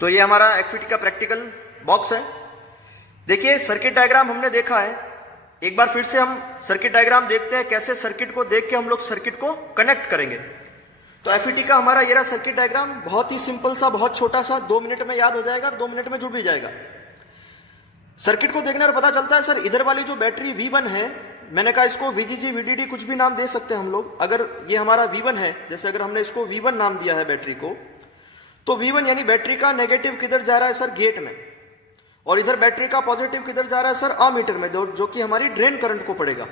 तो ये हमारा एफईटी का प्रैक्टिकल बॉक्स है। देखिए सर्किट डायग्राम हमने देखा है, एक बार फिर से हम सर्किट डायग्राम देखते हैं, कैसे सर्किट को देख के हम लोग सर्किट को कनेक्ट करेंगे। तो एफईटी का हमारा ये रहा सर्किट डायग्राम, बहुत ही सिंपल सा, बहुत छोटा सा, 2 मिनट में याद हो जाएगा और 2 मिनट में जुड़ भी जाएगा। सर्किट को देखने पर पता चलता है सर इधर वाली जो बैटरी V1 है, मैंने कहा इसको VGG VDD कुछ भी नाम दे सकते हैं हम लोग। अगर ये हमारा V1 है, जैसे अगर हमने इसको V1 नाम दिया है बैटरी को, तो V1 यानी बैटरी का नेगेटिव किधर जा रहा है सर, गेट में, और इधर बैटरी का पॉजिटिव किधर जा रहा है सर, अमीटर में, जो कि हमारी ड्रेन करंट को पड़ेगा।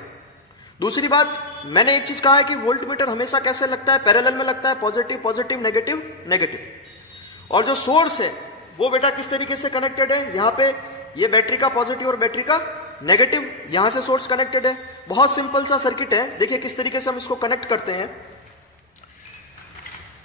दूसरी बात, मैंने एक चीज कहा है कि वोल्ट मीटर हमेशा कैसे लगता है, पैरेलल में लगता है, पॉजिटिव पॉजिटिव नेगेटिव नेगेटिव। और जो सोर्स है वो बेटा किस तरीके से कनेक्टेड है, यहाँ पे ये बैटरी का पॉजिटिव और बैटरी का नेगेटिव, यहां से सोर्स कनेक्टेड है। बहुत सिंपल सा सर्किट है, देखिए किस तरीके से हम इसको कनेक्ट करते हैं।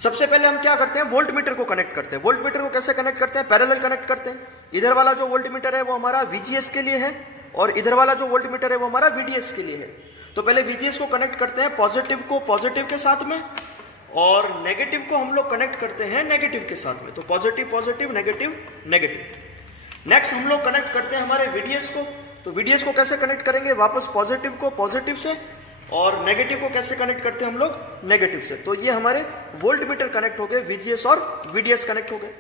सबसे पहले हम क्या करते हैं, वोल्ट मीटर को कनेक्ट करते हैं। वोल्ट मीटर को कैसे कनेक्ट करते हैं, पैरेलल कनेक्ट करते हैं। इधर वाला जो वोल्ट मीटर है वो हमारा VGS के लिए है, और इधर वाला जो वोल्ट मीटर है वो हमारा VDS के लिए है। तो पहले VGS को कनेक्ट करते हैं पॉजिटिव को पॉजिटिव के साथ में, और नेगेटिव को हम लोग कनेक्ट करते हैं नेगेटिव के साथ में। तो positive positive negative negative. Next हम लोग कनेक्ट करते हैं हमारे VDS को। तो VDS को कैसे कनेक्ट करेंगे, वापस पॉजिटिव को पॉजिटिव से, और नेगेटिव को कैसे कनेक्ट करते हैं हम लोग, नेगेटिव से। तो ये हमारे वोल्ट मीटर कनेक्ट हो गए, VGS और VDS कनेक्ट हो गए।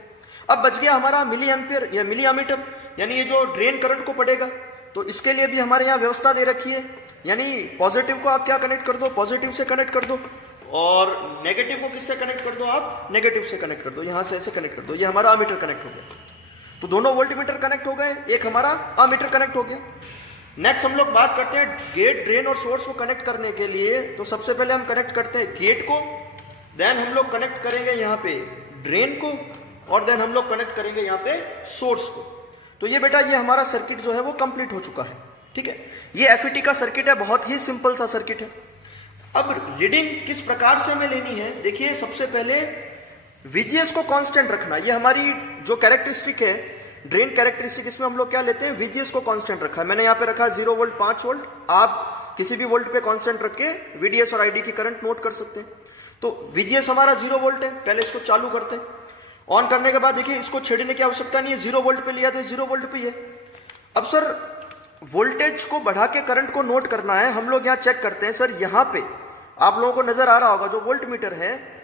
अब बच गया हमारा मिली एम्पियर या मिली अमीटर, यानी ये जो ड्रेन करंट को पड़ेगा। तो इसके लिए भी हमारे यहाँ व्यवस्था दे रखी है, यानी पॉजिटिव को आप क्या कनेक्ट कर दो, पॉजिटिव से कनेक्ट कर दो, और नेगेटिव को किससे कनेक्ट कर दो, आप नेगेटिव से कनेक्ट कर दो, यहां से ऐसे कनेक्ट कर दो। ये हमारा अमीटर कनेक्ट हो गया। तो दोनों वोल्ट मीटर कनेक्ट हो गए, एक हमारा अमीटर कनेक्ट हो गया। नेक्स्ट हम लोग बात करते हैं गेट, ड्रेन और सोर्स को कनेक्ट करने के लिए। तो सबसे पहले हम कनेक्ट करते हैं गेट को, देन हम लोग कनेक्ट करेंगे यहाँ पे ड्रेन को, और देन हम लोग कनेक्ट करेंगे यहाँ पे सोर्स को। तो ये बेटा ये हमारा सर्किट जो है वो कंप्लीट हो चुका है। ठीक है, ये एफईटी का सर्किट है, बहुत ही सिंपल सा सर्किट है। अब रीडिंग किस प्रकार से हमें लेनी है, देखिए सबसे पहले VGS को कांस्टेंट रखना, ये हमारी जो कैरेक्टरिस्टिक है, ड्रेन कैरेक्टरिस्टिक, इसमें हम लोग क्या लेते हैं, VGS को कांस्टेंट रखा है। मैंने यहाँ पे रखा 0 वोल्ट 5 वोल्ट, आप किसी भी वोल्ट पे कांस्टेंट रख के VDS और ID की करंट नोट कर सकते हैं। तो VGS हमारा 0 वोल्ट है, पहले इसको चालू करते हैं। ऑन करने के बाद देखिए इसको छेड़ने की आवश्यकता नहीं है, 0 वोल्ट पे लिया तो 0 वोल्ट पे है। अब सर वोल्टेज को बढ़ा के करंट को नोट करना है, हम लोग यहाँ चेक करते हैं। सर यहाँ पे आप लोगों को नजर आ रहा होगा जो वोल्ट मीटर है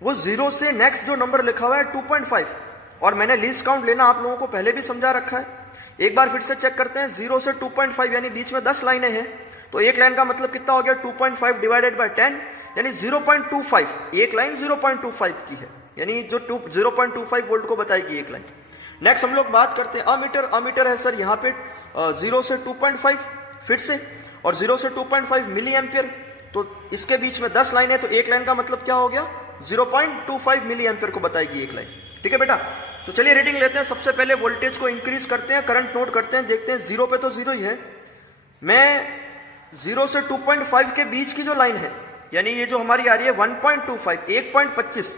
वो 0 से नेक्स्ट जो नंबर लिखा हुआ है 2.5, और मैंने लीस्ट काउंट लेना आप लोगों को पहले भी समझा रखा है। एक बार फिर से चेक करते हैं, 0 से 2.5 यानी बीच में 10 लाइनें हैं। तो एक लाइन का मतलब कितना हो गया, 2.5 डिवाइडेड बाय 10 यानी 0.25। एक लाइन 0.25 की है, यानी जो 0.25 वोल्ट को बताएगी एक लाइन। नेक्स्ट हम लोग बात करते हैं अमीटर। अमीटर है सर यहाँ पे 0 से 2.5 फिर से, और 0 से 2.5 मिली एम्पियर। तो इसके बीच में 10 लाइन है, तो एक लाइन का मतलब क्या हो गया, 0.25 मिली एम्पियर को बताएगी एक लाइन। ठीक है बेटा, तो चलिए रीडिंग लेते हैं। सबसे पहले वोल्टेज को इंक्रीज करते हैं, करंट नोट करते हैं, देखते हैं 0 पे तो 0 ही है। मैं 0 से 2.5 के बीच की जो लाइन है, यानी ये जो हमारी आ रही है 1.25 1.25,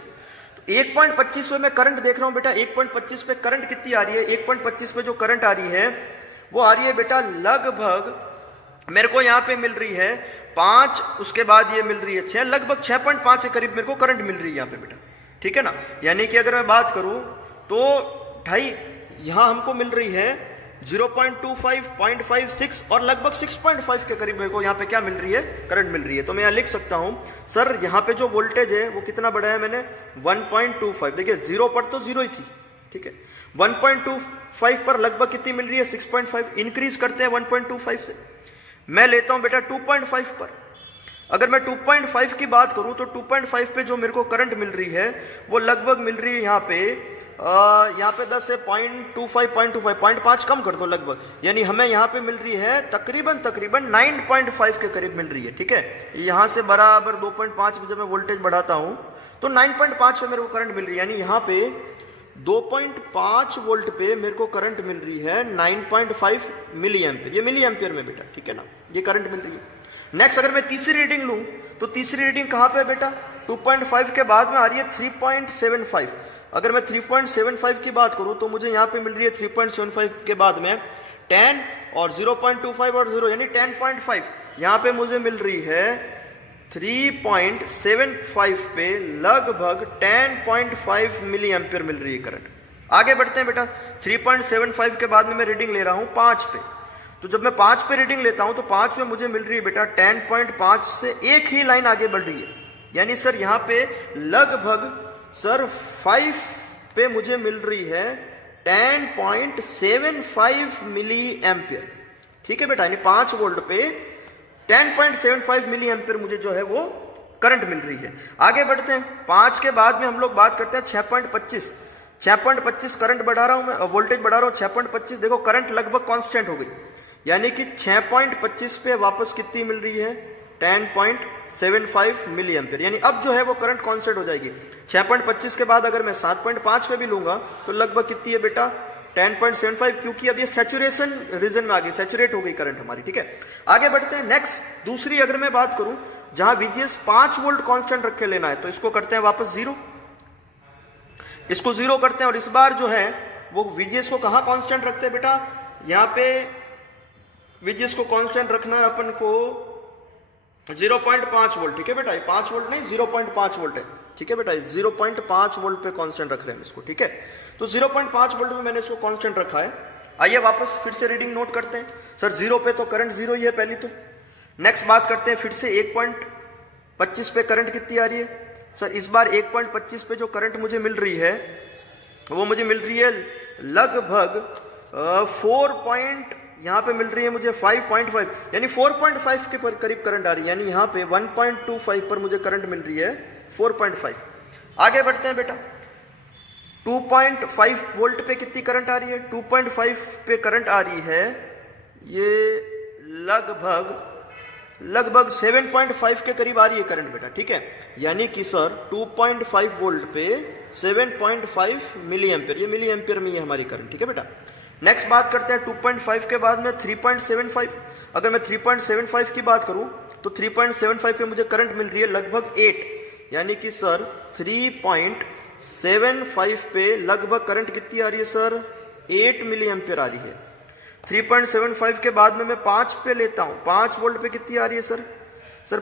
तो 1.25 पे मैं करंट देख रहा हूं बेटा। 1.25 पे करंट कितनी आ रही है, 1.25 पे जो करंट आ रही है वो आ रही है बेटा लगभग, मेरे को यहाँ पे मिल रही है 5, उसके बाद ये मिल रही है 6, लगभग 6.5 के करीब मेरे को करंट मिल रही है यहाँ पे बेटा। ठीक है ना, यानी कि अगर मैं बात करूं तो 2.5 यहां हमको मिल रही है, 0.25 0.56 और लगभग 6.5 के करीब मेरे को यहाँ पे क्या मिल रही है, करंट मिल रही है। तो मैं यहाँ लिख सकता हूं सर यहाँ पे जो वोल्टेज है वो कितना बढ़ाया मैंने, 1.25। देखिए 0 पर तो 0 ही थी, ठीक है, 1.25 पर लगभग कितनी मिल रही है, 6.5। इंक्रीज करते हैं 1.25 से, मैं लेता हूं बेटा 2.5 पर। अगर मैं 2.5 की बात करूं तो 2.5 पे जो मेरे को करंट मिल रही है वो लगभग मिल रही है यहाँ पे 10 से 0.25 0.5 कम कर दो लगभग, यानी हमें यहाँ पे मिल रही है तकरीबन 9.5 के करीब मिल रही है। ठीक है, यहाँ से बराबर 2.5 पे जब मैं वोल्टेज बढ़ाता हूँ तो 9.5 पे मेरे को करंट मिल रही है, यानी यहाँ पे 2.5 वोल्ट पे मेरे को करंट मिल रही है 9.5 मिली एम्पियर। ये मिली एम्पियर में बेटा, ठीक है ना, ये करंट मिल रही है। नेक्स्ट अगर मैं तीसरी रीडिंग लूं तो तीसरी रीडिंग कहां पे बेटा, 2.5 के बाद में आ रही है 3.75। अगर मैं 3.75 की बात करूं तो मुझे यहां पे मिल रही है 3.75 के बाद में 10 और 0.25 और 0 यानी 10.5। यहां पे मुझे मिल रही है 3.75 पे लगभग 10.5 मिली एम्पियर मिल रही है करंट। आगे बढ़ते हैं बेटा, 3.75 के बाद में मैं रीडिंग ले रहा हूं 5 पे। तो जब मैं 5 पे रीडिंग लेता हूं तो 5 में मुझे मिल रही है बेटा 10.5 से एक ही लाइन आगे बढ़ रही है, यानी सर यहां पे लगभग सर 5 पे मुझे मिल रही है 10.75 मिली एम्पियर। ठीक है बेटा, यानी 5 वोल्ट पे 10.75 मिली एम्पियर मुझे जो है वो करंट मिल रही है। आगे बढ़ते हैं, 5 के बाद में हम लोग बात करते हैं 6.25 करंट बढ़ा रहा हूं मैं, वोल्टेज बढ़ा रहा हूं 6.25। देखो करंट लगभग कांस्टेंट हो गई, यानी कि 6.25 पे वापस कितनी मिल रही है 10.75 मिली एम्पियर, यानी अब जो है वो करंट कांस्टेंट हो जाएगी। 6.25 के बाद अगर मैं 7.5 पे भी लूंगा तो लगभग कितनी है बेटा 10.75, क्योंकि अब ये सैचुरेशन रीजन में आ गई, सैचुरेट हो गई करंट हमारी। ठीक है, आगे बढ़ते हैं। नेक्स्ट दूसरी अगर मैं बात करूं जहां VGS 5 वोल्ट कांस्टेंट रख के लेना है, तो इसको करते हैं वापस 0, इसको 0 करते हैं। और इस बार जो है वो VGS को कहां कांस्टेंट रखते हैं बेटा, यहां पे VGS को कांस्टेंट रखना है अपन को 0.5 वोल्ट। ठीक है बेटा, 5 वोल्ट नहीं 0.5 वोल्ट है। ठीक है बेटा, 0.5 वोल्ट पे कांस्टेंट रख रहे हैं इसको। ठीक है, तो 0.5 वोल्ट में मैंने इसको कांस्टेंट रखा है। आइए वापस फिर से रीडिंग नोट करते हैं। सर 0 पे तो करंट 0 ही है पहली तो। नेक्स्ट बात करते हैं फिर से 1.25 पे करंट कितनी आ रही है। सर इस बार 1.25 पे जो करंट मुझे मिल रही है वो मुझे मिल रही है लगभग 4 यहाँ पे मिल रही है मुझे 5.5, यानी 4.5 के करीब करंट आ रही है, यानी यहाँ पे 1.25 पर मुझे करंट मिल रही है 4.5। आगे बढ़ते हैं बेटा, 2.5 वोल्ट पे कितनी करंट आ रही है, 2.5 पे करंट आ रही है ये लगभग 7.5 के करीब आ रही है करंट बेटा। ठीक है, यानी कि सर 2.5 वोल्ट पे 7.5 मिली एम्पियर, ये मिली एम्पियर में ये हमारी करंट। ठीक है बेटा, नेक्स्ट बात करते हैं 2.5 के बाद में 3.75। अगर मैं 3.75 की बात करूं तो 3.75 पे मुझे करंट मिल रही है लगभग 8, यानी कि सर 3.75 पे लगभग करंट कितनी आ रही है सर 8 मिली एम्पियर आ रही है। 3.75 के बाद में मैं 5 पे लेता हूं, 5 वोल्ट पे कितनी आ रही है सर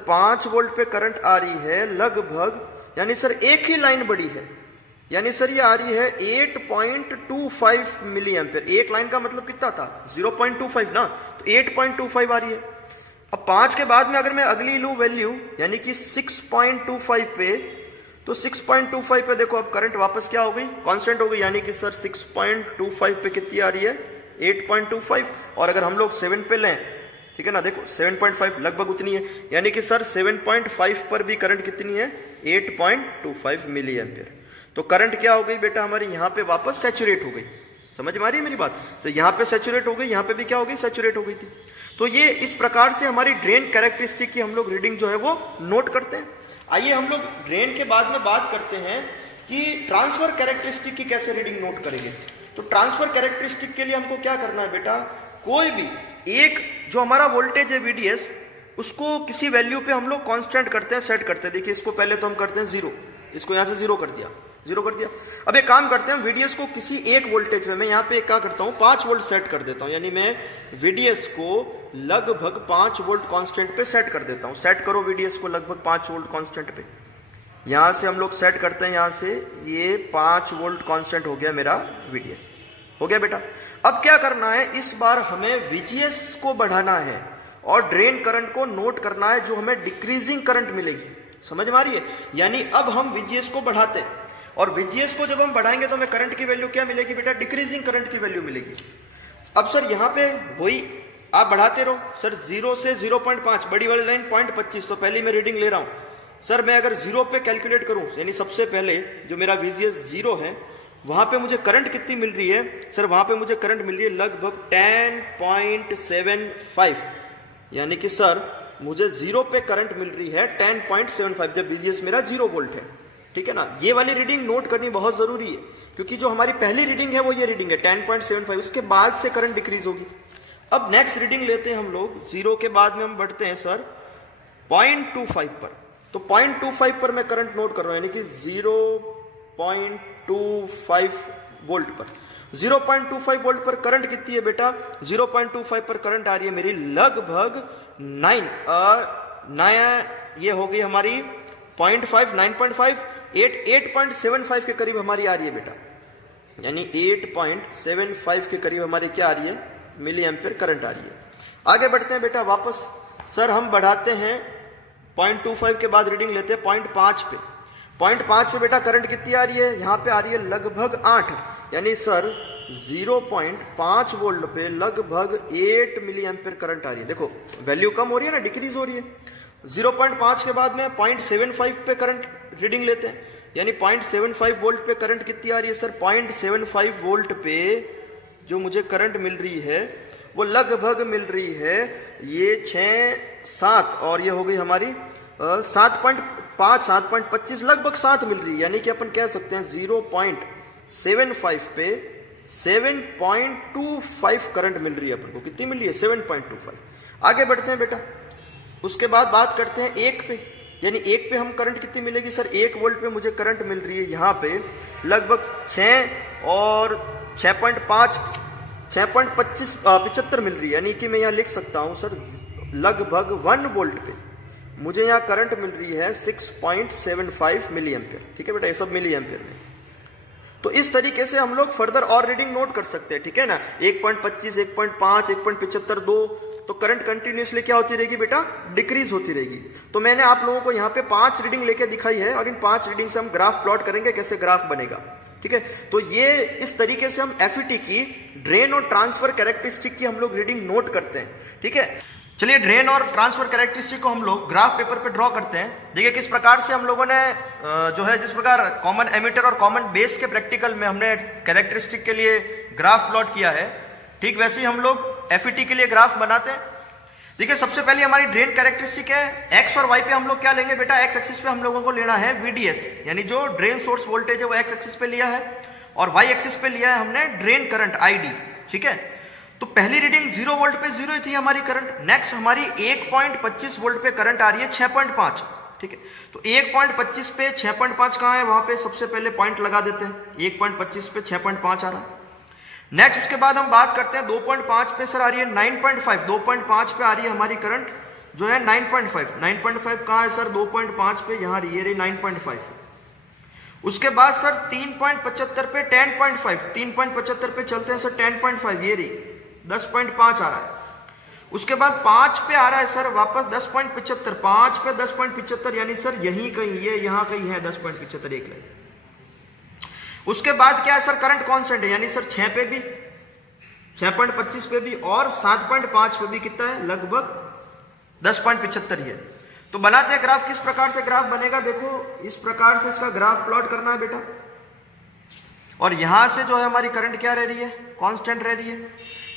5 वोल्ट पे करंट आ रही है लगभग, यानी सर एक ही लाइन बड़ी है, यानी सर ये आ रही है 8.25 मिली एम्पियर। एक लाइन का मतलब कितना था 0.25 ना, तो 8.25 आ रही है। अब 5 के बाद में अगर मैं अगली लूं वैल्यू यानी कि 6.25 पे, तो 6.25 पे देखो अब करंट वापस क्या हो गई कांस्टेंट हो गई, यानी कि सर 6.25 पे कितनी आ रही है 8.25। और अगर हम लोग 7 पे लें, ठीक है ना, देखो 7.5 लगभग उतनी है, यानी कि सर 7.5 पर भी करंट कितनी है 8.25 मिली एम्पियर। तो करंट क्या हो गई बेटा हमारी यहाँ पे वापस सैचुरेट हो गई। समझ में आ रही है मेरी बात, तो यहाँ पे सैचुरेट हो गई, यहाँ पे भी क्या हो गई सैचुरेट हो गई थी। तो ये इस प्रकार से हमारी ड्रेन कैरेक्टरिस्टिक की हम लोग रीडिंग जो है वो नोट करते हैं। आइए हम लोग ड्रेन के बाद में बात करते हैं कि ट्रांसफर कैरेक्टरिस्टिक की कैसे रीडिंग नोट करेंगे। तो ट्रांसफर कैरेक्टरिस्टिक के लिए हमको क्या करना है बेटा, कोई भी एक जो हमारा वोल्टेज है VDS उसको किसी वैल्यू पे हम लोग कांस्टेंट करते हैं, सेट करते हैं। देखिए इसको पहले तो हम करते हैं 0, इसको यहां से 0 कर दिया, 0 कर दिया। अब एक काम करते हैं VDS को किसी एक वोल्टेज में मैं यहाँ पे क्या करता हूँ 5 वोल्ट सेट कर देता हूँ, यानी मैं VDS को लगभग 5 वोल्ट कांस्टेंट पे सेट कर देता हूँ। सेट करो VDS को लगभग 5 वोल्ट कांस्टेंट पे, यहां से हम लोग सेट करते हैं, यहां से ये 5 वोल्ट कांस्टेंट हो गया मेरा VDS, हो गया बेटा। अब क्या करना है, इस बार हमें VGS को बढ़ाना है और ड्रेन करंट को नोट करना है जो हमें डिक्रीजिंग करंट मिलेगी। समझ में आ रही है, यानी अब हम VGS को बढ़ाते हैं और VGS को जब हम बढ़ाएंगे तो हमें करंट की वैल्यू क्या मिलेगी बेटा, डिक्रीजिंग करंट की वैल्यू मिलेगी। अब सर यहाँ पे वही आप बढ़ाते रहो सर, 0 से 0.5 बड़ी वाली लाइन 0.25, तो पहले मैं रीडिंग ले रहा हूं सर। मैं अगर 0 पे कैलकुलेट करूं, यानी सबसे पहले जो मेरा VGS 0 है वहां पे मुझे करंट कितनी मिल रही है सर, वहां पे मुझे करंट मिल रही है लगभग 10.75, यानी कि सर मुझे 0 पे करंट मिल रही है 10.75 जब VGS मेरा 0 वोल्ट है। ठीक है ना, ये वाली रीडिंग नोट करनी बहुत जरूरी है, क्योंकि जो हमारी पहली रीडिंग है वो ये रीडिंग है 10.75, उसके बाद से करंट डिक्रीज होगी। अब नेक्स्ट रीडिंग लेते हैं हम लोग, 0 के बाद में हम बढ़ते हैं सर 0.25 पर। तो 0.25 पर मैं करंट नोट कर रहा हूं, यानी कि 0.25 वोल्ट पर। 0.25 वोल्ट पर करंट कितनी है बेटा, 0.25 पर करंट आ रही है मेरी लगभग 9 ये हो गई हमारी 0.5 9.5 8 8.75 के करीब हमारी आ रही है बेटा, यानी 8.75 के करीब हमारी क्या आ रही है, मिली एम्पियर करंट आ रही है। आगे बढ़ते हैं बेटा वापस। सर हम बढ़ाते हैं 0.25 के बाद रीडिंग लेते हैं 0.5 पे। 0.5 पे बेटा करंट कितनी आ रही है, यहाँ पे आ रही है लगभग 8, यानी सर 0.5 वोल्ट पे लगभग 8 मिली एम्पियर करंट आ रही है। देखो वैल्यू कम हो रही है ना, डिक्रीज हो रही है। 0.5 के बाद में 0.75 पे करंट रीडिंग लेते हैं, यानी 0.75 वोल्ट पे करंट कितनी आ रही है सर, 0.75 वोल्ट पे जो मुझे करंट मिल रही है वो लगभग मिल रही है ये 6-7, और ये हो गई हमारी 7.5, 7.25, लगभग 7 मिल रही है। यानी कि अपन कह सकते हैं 0.75 पे 7.25 करंट मिल रही है अपन को। कितनी मिली है, 7.25। आगे बढ़ते हैं बेटा, उसके बाद बात करते हैं 1 पे, यानी 1 पे हम करंट कितनी मिलेगी सर, 1 वोल्ट पे मुझे करंट मिल रही है यहाँ पे लगभग 6 और 6.5, 6.75 मिल रही है। यानी कि मैं यहाँ लिख सकता हूँ सर लगभग 1 वोल्ट पे मुझे यहाँ करंट मिल रही है 6.75 मिली एम्पियर। ठीक है बेटा, ये सब मिली एम्पियर में। तो इस तरीके से हम लोग फर्दर और रीडिंग नोट कर सकते हैं। ठीक है ना, 1.25, 1.5, 1.75, 2, तो करंट कंटिन्यूसली क्या होती रहेगी बेटा, डिक्रीज होती रहेगी। तो मैंने आप लोगों को यहाँ पे 5 रीडिंग लेके दिखाई है, और इन 5 रीडिंग से हम ग्राफ प्लॉट करेंगे, कैसे ग्राफ बनेगा। ठीक है, तो ये इस तरीके से हम एफईटी की ड्रेन और ट्रांसफर कैरेक्टरिस्टिक की हम लोग रीडिंग नोट करते हैं। ठीक है, चलिए ड्रेन और ट्रांसफर कैरेक्टरिस्टिक को हम लोग ग्राफ पेपर पे ड्रॉ करते हैं। देखिए किस प्रकार से हम लोगों ने जो है, जिस प्रकार कॉमन एमिटर और कॉमन बेस के प्रैक्टिकल में हमने कैरेक्टरिस्टिक के लिए ग्राफ प्लॉट किया है, ठीक वैसे ही हम लोग एफईटी के लिए ग्राफ बनाते हैं। देखिए सबसे पहले हमारी ड्रेन कैरेक्टरिस्टिक है, एक्स और वाई पे हम लोग क्या लेंगे बेटा, एक्स एक्सिस पे हम लोगों को लेना है VDS, यानी जो ड्रेन सोर्स वोल्टेज है वो एक्स एक्सिस पे लिया है, और वाई एक्सिस पे लिया है हमने ड्रेन करंट ID। ठीक है, तो पहली रीडिंग 0 वोल्ट पे 0 ही थी हमारी करंट। नेक्स्ट हमारी 1.25 वोल्ट पे करंट आ रही है 6.5। ठीक है, तो 1.25 पे 6.5 कहाँ है, वहां पे सबसे पहले पॉइंट लगा देते हैं। 1.25 पे 6.5 आ रहा है। नेक्स्ट उसके बाद हम बात करते हैं 2.5 पे सर आ रही है 9.5, 2.5 पे आ रही है हमारी करंट जो है 9.5। 9.5 कहाँ है सर, 2.5 पे, यहाँ ये रही 9.5। उसके बाद सर 3.75 पे 10.5, 3.75 पे चलते हैं सर 10.5, ये रही 10.5 आ रहा है। उसके बाद 5 पे आ रहा है सर वापस 10.75, 5 पे 10.75, यानी सर यहीं कहीं, ये यहाँ कहीं है 10.75, एक लाइन। उसके बाद क्या है सर, करंट कांस्टेंट है, यानी सर 6 पे भी, 6.25 पे भी, और 7.5 पे भी कितना है, लगभग 10.75 ही है। तो बनाते हैं ग्राफ। किस प्रकार से ग्राफ बनेगा, देखो इस प्रकार से इसका ग्राफ प्लॉट करना है बेटा, और यहां से जो है हमारी करंट क्या रह रही है, कांस्टेंट रह रही है।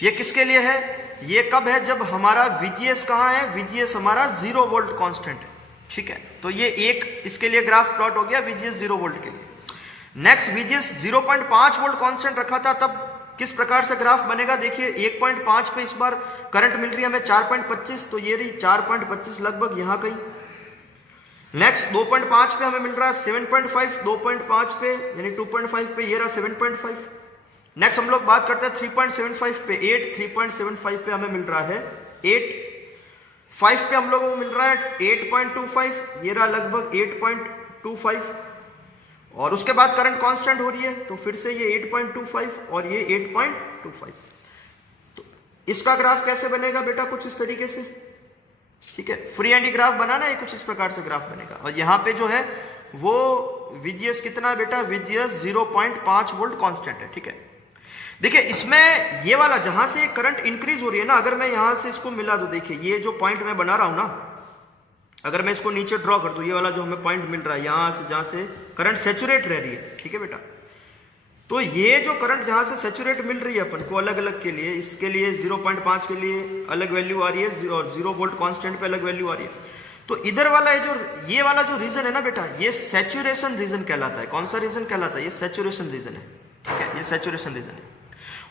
ये किसके लिए है, ये कब है, जब हमारा VGS कहाँ है, VGS हमारा 0 वोल्ट कांस्टेंट है। ठीक है, तो ये एक इसके लिए ग्राफ प्लॉट हो गया, VGS 0 वोल्ट के लिए। नेक्स्ट VGS 0.5 वोल्ट कांस्टेंट रखा था, तब किस प्रकार से ग्राफ बनेगा, देखिए 1.5 पे इस बार करंट मिल रही है हमें 4.25, तो ये रही 4.25 लगभग यहाँ कहीं। नेक्स्ट 2.5 पे हमें मिल रहा है 7.5, 2.5 पे यानी 2.5 पे ये रहा 7.5। नेक्स्ट हम लोग बात करते हैं 3.75 पे 8, 3.75 पे हमें मिल रहा है 8, 5 पे हम लोगों को मिल रहा है 8.25, ये रहा लगभग 8.25, और उसके बाद करंट कांस्टेंट हो रही है, तो फिर से ये 8.25 और ये 8.25। तो इसका ग्राफ कैसे बनेगा बेटा, कुछ इस तरीके से। ठीक है, फ्री एंडी ग्राफ बनाना है, कुछ इस प्रकार से ग्राफ बनेगा। और यहां पे जो है वो VGS कितना है बेटा, VGS 0.5 वोल्ट कांस्टेंट है। ठीक है, देखिए इसमें ये वाला जहां से करंट इंक्रीज हो रही है ना, अगर मैं यहां से इसको मिला दूं, देखिए ये जो पॉइंट मैं बना रहा हूं ना, अगर मैं इसको नीचे ड्रॉ कर दूं, ये वाला जो हमें पॉइंट मिल रहा है यहां से, जहां से करंट सैचुरेट रह रही है। ठीक है बेटा, तो ये जो करंट जहां से सैचुरेट मिल रही है अपन को अलग अलग के लिए, इसके लिए 0.5 के लिए अलग वैल्यू आ रही है, और 0 वोल्ट कांस्टेंट पे अलग वैल्यू आ रही है। तो इधर वाला ये वाला जो रीजन है ना बेटा, ये सैचुरेशन रीजन कहलाता है। कौन सा रीजन कहलाता है, ये सैचुरेशन रीजन है। ठीक है, ये सैचुरेशन रीजन है।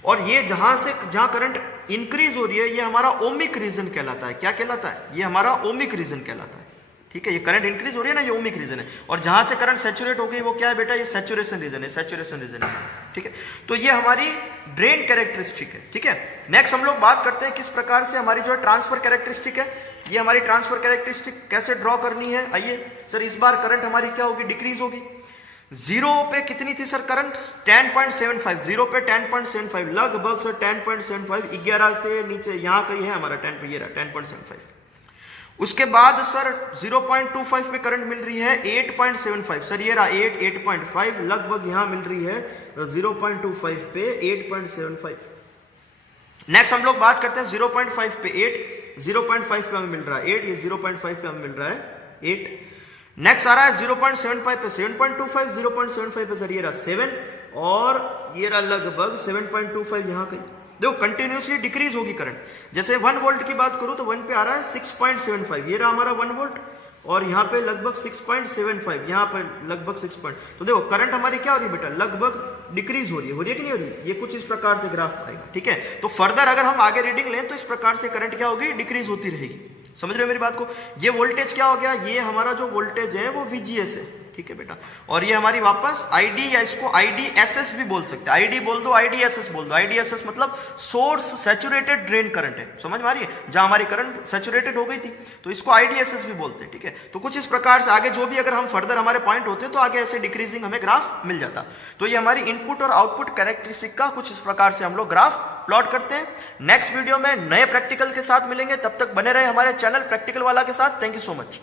और ये जहां करंट इंक्रीज हो रही है, ये हमारा ओमिक रीजन कहलाता है। क्या कहलाता है, ये हमारा ओमिक रीजन कहलाता है। ठीक है, ये करंट इंक्रीज हो रही है ना, ये ओमिक रीजन है। और जहां से करंट सैचुरेट हो गई वो क्या है बेटा, ये सैचुरेशन रीजन है, सैचुरेशन रीजन है। ठीक है, तो ये हमारी ड्रेन कैरेक्टरिस्टिक है। ठीक है, नेक्स्ट हम लोग बात करते हैं किस प्रकार से हमारी जो है ट्रांसफर कैरेक्टरिस्टिक है। ये हमारी ट्रांसफर कैरेक्टरिस्टिक कैसे ड्रॉ करनी है, आइए। सर इस बार करंट हमारी क्या होगी, डिक्रीज होगी। जीरो पे कितनी थी सर करंट? 10.75, जीरो पे 10.75, लगभग सर 10.75, 11 से नीचे यहां कहीं है हमारा 10, ये रहा 10.75। उसके बाद सर 0.25 पे करंट मिल रही है 8.75, सर ये रहा 8.5, लगभग यहां मिल रही है 0.25 पे 8.75। नेक्स्ट हम लोग बात करते हैं 0.5 पे 8, 0.5 पे हमें मिल रहा है 8, ये 0.5 पे हमें मिल रहा है 8। नेक्स्ट आ रहा है 0.75 पे 7.25, 0.75 पे सर ये रहा 7, और ये रहा लगभग 7.25 यहां कहीं। देखो कंटिन्यूसली डिक्रीज होगी करंट। जैसे 1 वोल्ट की बात करूं तो 1 पे आ रहा है 6.75, ये रहा हमारा 1 वोल्ट, और यहाँ पे लगभग 6.75, यहाँ पे लगभग 6 पॉइंट। तो देखो करंट हमारी क्या हो रही है बेटा, लगभग डिक्रीज हो रही है कि नहीं हो रही है? ये कुछ इस प्रकार से ग्राफ आएगा, ठीक है। तो फर्दर अगर हम आगे रीडिंग लें तो इस प्रकार से करंट क्या होगी, डिक्रीज होती रहेगी। समझ रहे हो मेरी बात को? ये वोल्टेज क्या हो गया, ये हमारा जो वोल्टेज है वो VGS है, ठीक है बेटा। और ये हमारी वापस ID, या इसको IDSS भी बोल सकते हैं, ID बोल दो, IDSS बोल दो। IDSS मतलब सोर्स सैचुरेटेड ड्रेन करंट है, समझ में आ रही है? जहां हमारी करंट सैचुरेटेड हो गई थी तो इसको IDSS भी बोलते हैं, ठीक है। तो कुछ इस प्रकार से आगे जो भी अगर हम फर्दर हमारे पॉइंट होते तो आगे ऐसे डिक्रीजिंग हमें ग्राफ मिल जाता। तो ये हमारी इनपुट और आउटपुट कैरेक्टरिस्टिक का कुछ इस प्रकार से हम लोग ग्राफ प्लॉट करते हैं। नेक्स्ट वीडियो में नए प्रैक्टिकल के साथ मिलेंगे, तब तक बने रहे हमारे चैनल प्रैक्टिकल वाला के साथ। Thank you so much.